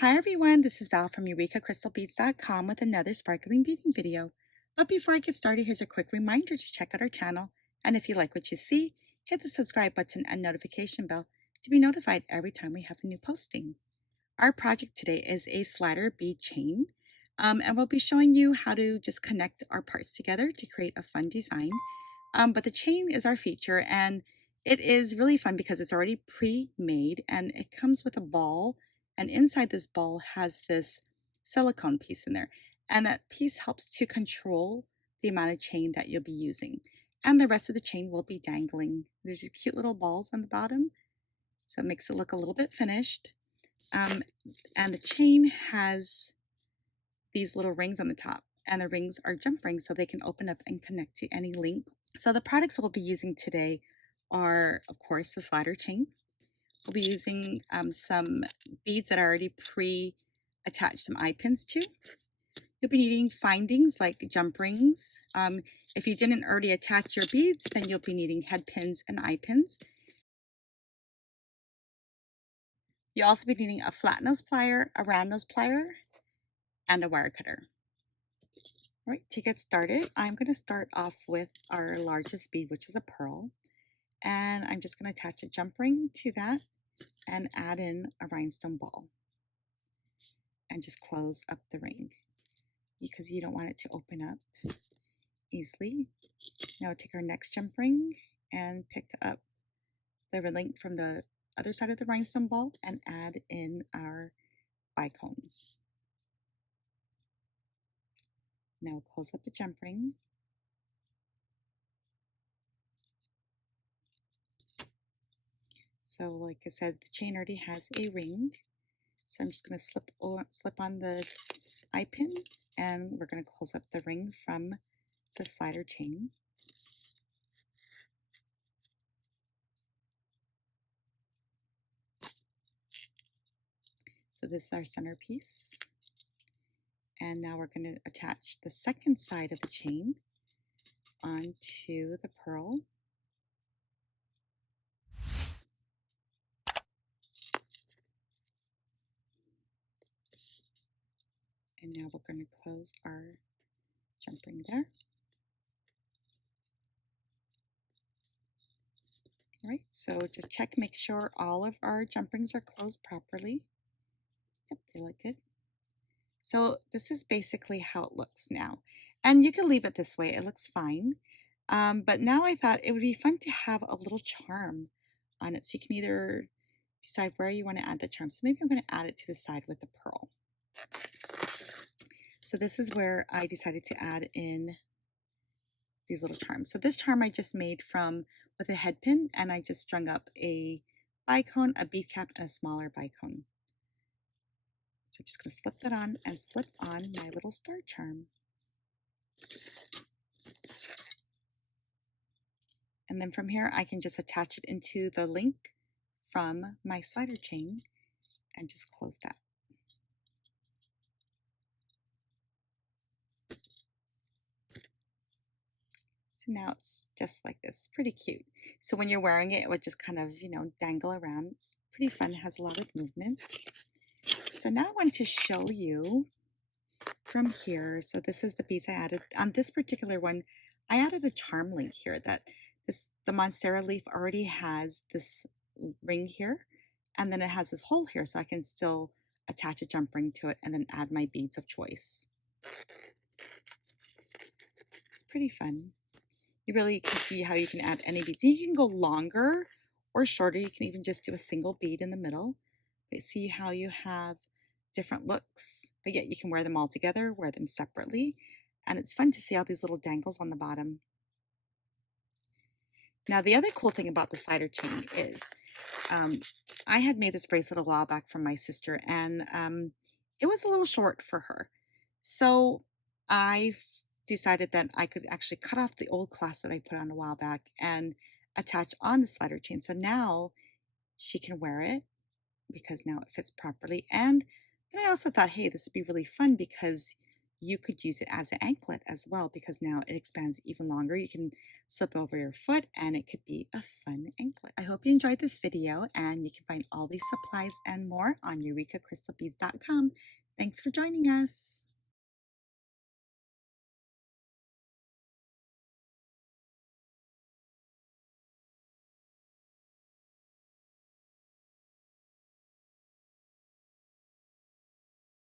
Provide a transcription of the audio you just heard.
Hi everyone, this is Val from EurekaCrystalBeads.com with another sparkling beading video. But before I get started, here's a quick reminder to check out our channel. And if you like what you see, hit the subscribe button and notification bell to be notified every time we have a new posting. Our project today is a slider bead chain. And we'll be showing you how to just connect our parts together to create a fun design. But the chain is our feature, and it is really fun because it's already pre-made and it comes with a ball, and inside this ball has this silicone piece in there, and that piece helps to control the amount of chain that you'll be using. And the rest of the chain will be dangling. There's these cute little balls on the bottom, so it makes it look a little bit finished. And the chain has these little rings on the top, and the rings are jump rings so they can open up and connect to any link. So the products we'll be using today are, of course, the slider chain. We'll be using some beads that are already pre-attached some eye pins to. You'll be needing findings like jump rings. If you didn't already attach your beads, then you'll be needing head pins and eye pins. You'll also be needing a flat nose plier, a round nose plier, and a wire cutter. All right, to get started, I'm going to start off with our largest bead, which is a pearl. And I'm just going to attach a jump ring to that and add in a rhinestone ball. And just close up the ring because you don't want it to open up easily. Now we'll take our next jump ring and pick up the link from the other side of the rhinestone ball and add in our bicone. Now close up the jump ring. So like I said, the chain already has a ring. So I'm just going to slip on the eye pin, and we're going to close up the ring from the slider chain. So this is our centerpiece. And now we're going to attach the second side of the chain onto the pearl. And now we're going to close our jump ring there. All right, so just check, make sure all of our jump rings are closed properly. Yep, they look good. So this is basically how it looks now. And you can leave it this way, it looks fine. But now I thought it would be fun to have a little charm on it. So you can either decide where you want to add the charm. So maybe I'm going to add it to the side with the pearl. So this is where I decided to add in these little charms. So this charm I just made with a head pin, and I just strung up a bicone, a bead cap, and a smaller bicone. So I'm just going to slip that on and slip on my little star charm. And then from here I can just attach it into the link from my slider chain and just close that. So now it's just like this. It's pretty cute. So when you're wearing it, it would just kind of, dangle around. It's pretty fun. It has a lot of movement. So now I want to show you from here. So this is the beads I added. On this particular one, I added a charm link here that the Monstera leaf already has this ring here, and then it has this hole here, so I can still attach a jump ring to it and then add my beads of choice. It's pretty fun. You really can see how you can add any beads. You can go longer or shorter. You can even just do a single bead in the middle. But see how you have different looks, but yet you can wear them all together, wear them separately. And it's fun to see all these little dangles on the bottom. Now, the other cool thing about the slider chain is I had made this bracelet a while back for my sister, and it was a little short for her. So I decided that I could actually cut off the old clasp that I put on a while back and attach on the slider chain. So now she can wear it because now it fits properly. And then I also thought, hey, this would be really fun because you could use it as an anklet as well because now it expands even longer. You can slip over your foot and it could be a fun anklet. I hope you enjoyed this video, and you can find all these supplies and more on EurekaCrystalBeads.com. Thanks for joining us.